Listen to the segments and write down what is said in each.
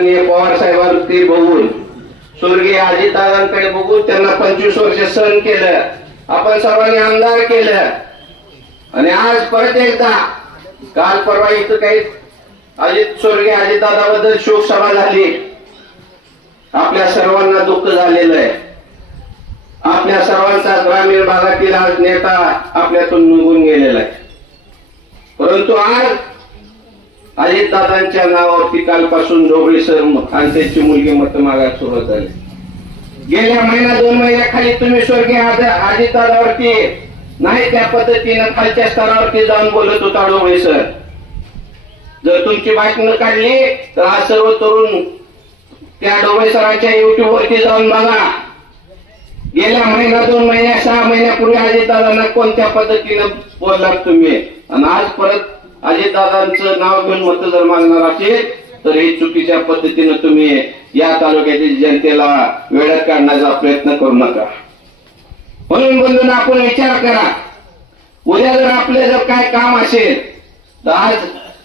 आदरणीय पवार साहेबांकडे बघून स्वर्गीय अजितदादांकडे बघून त्यांना पंचवीस वर्ष सहन केलं. आपण सर्वांनी आमदार केलं. आणि आज परत एकदा काल परवा इथं काही अजित स्वर्गीय अजितदादाबद्दल शोकसभा झाली. आपल्या सर्वांना दुःख झालेलं आहे. आपल्या सर्वांचा ग्रामीण भागातील आज नेता आपल्यातून निघून गेलेला आहे. परंतु आज अजितदादांच्या नावावरती कालपासून ढोबळे सर आणि त्यांची मुलगी मत मागायला सुरुवात झाली गेल्या महिना दोन महिन्याखाली तुम्ही स्वर्गीय अजितदादावरती नाही त्या पद्धतीनं खालच्या स्तरावरती जाऊन बोलत होता ढोबळे सर. जर तुमची बातमी काढली तर आज सर्व तरुण त्या ढोबळे सरांच्या युट्यूब वरती जाऊन बघा. गेल्या महिना दोन महिन्या सहा महिन्यापूर्वी अजितदादांना कोणत्या पद्धतीनं बोललात तुम्ही? आणि आज परत अजितदादांचं नाव घेऊन मत जर मागणार असेल तर हे चुकीच्या पद्धतीनं तुम्ही या तालुक्यातील जनतेला वेळात काढण्याचा प्रयत्न करू नका. म्हणून बंधून आपण विचार करा. उद्या जर आपले जर काय काम असेल तर आज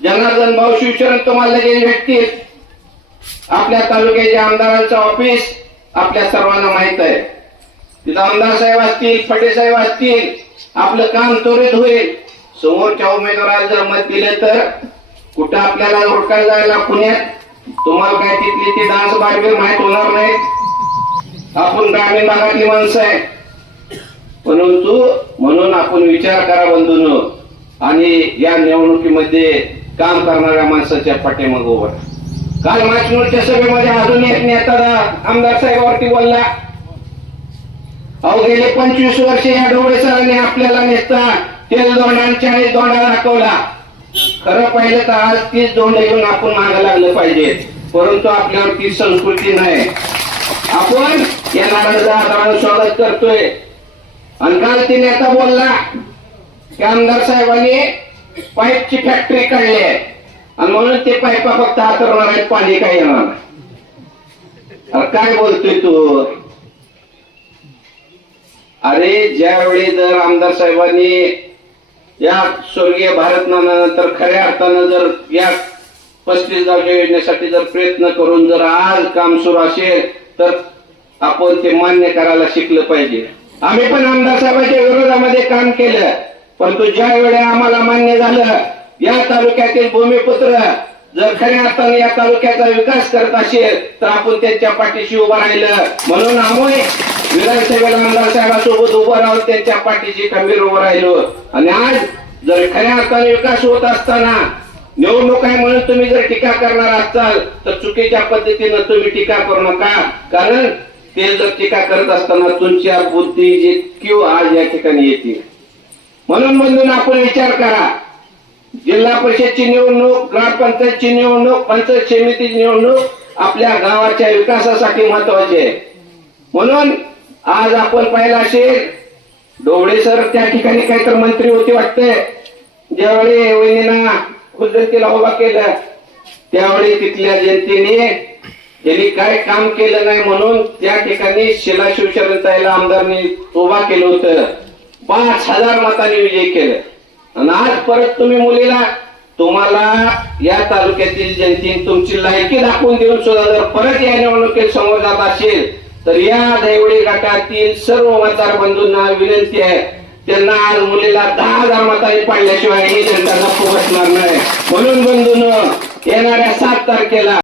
जनार्दन भाऊ शिवशरण तुम्हाला लगेच भेटतील. आपल्या तालुक्याच्या आमदारांचं ऑफिस आपल्या सर्वांना माहीत आहे. तिथं आमदार साहेब असतील फटे साहेब असतील आपलं काम त्वरित होईल. समोरच्या उमेदवाराला जर मत दिले तर कुठं आपल्याला ओळखायला जायला पुण्यात तुम्हाला काय तिथली ती डान्स बारबीर माहीत होणार नाही. आपण ग्रामीण भागातली माणसं आहे. परंतु म्हणून आपण विचार करा बंधून. आणि या निवडणुकीमध्ये काम करणाऱ्या माणसाच्या पाठीमागे उभा काल माचमूरच्या सभेमध्ये अजून एक नेता आमदार साहेबावरती बोलला. अहो गेले पंचवीस वर्ष या डोळे सरांनी आपल्याला नेता तेच दोंडा आणि चाळीस दोंडा दाखवला खरं पाहिलं तर आज तीच दोंड घेऊन आपण मागं लागलं पाहिजे. परंतु आपल्यावर ती संस्कृती नाही. आपण येणाऱ्या आदरानं स्वागत करतोय. आणि काल ती नेता बोलला की आमदार साहेबांनी पाईपची फॅक्टरी काढली आहे. आणि म्हणून ते पाईपा फक्त हातरणार आहेत पाणी काय येणार अरे काय बोलतोय तू? अरे ज्यावेळी जर आमदार साहेबांनी या स्वर्गीय भारत नानानंतर खऱ्या अर्थानं जर या पस्तीस गावच्या योजनेसाठी जर प्रयत्न करून जर आज काम सुरू असेल तर आपण ते मान्य करायला शिकलं पाहिजे. आम्ही पण आमदार साहेबांच्या विरोधामध्ये काम केलं परंतु ज्या वेळी आम्हाला मान्य झालं या तालुक्यातील भूमिपुत्र जर खऱ्या अर्थाने या तालुक्याचा विकास करत असेल तर आपण त्यांच्या पाठीशी उभं राहिलं. म्हणून आम्ही विधानसभेला आमदार साहेबांसोबत उभं राहून त्यांच्या पाठीशी खंबीर उभं राहिलो. आणि आज जर खऱ्या अर्थाने विकास होत असताना निवडणूक आहे म्हणून तुम्ही जर टीका करणार असाल तर चुकीच्या पद्धतीनं तुम्ही टीका करू नका. कारण ते जर टीका करत असताना तुमच्या बुद्धी जी क्यू हो आज या ठिकाणी येते. म्हणून म्हणून आपण विचार करा. जिल्हा परिषदची निवडणूक ग्रामपंचायतची निवडणूक पंचायत समितीची निवडणूक आपल्या गावाच्या विकासासाठी महत्वाची आहे. म्हणून आज आपण पाहिला असेल डोबळे सर त्या ठिकाणी काहीतरी मंत्री होते वाटते ज्यावेळी वहिनीना खुद्दतीला उभा केलं त्यावेळी तिथल्या जनतेने त्यांनी काय काम केलं नाही म्हणून त्या ठिकाणी शिला शिवशरणताईला आमदारनी उभा केलं होतं. पाच हजार मतांनी विजय केलं. आणि आज परत तुम्ही मुलीला तुम्हाला या तालुक्यातील जनतेने तुमची लायकी दाखवून देऊन सुद्धा जर परत या निवडणुकीत समोर जात असेल तर या दैवडी गटातील सर्व मतदार बंधूंना विनंती आहे त्यांना आज मुलीला दहा हजार मतांनी पाडल्याशिवाय ही जनता गप्प बसणार नाही. म्हणून बंधून येणाऱ्या सात तारखेला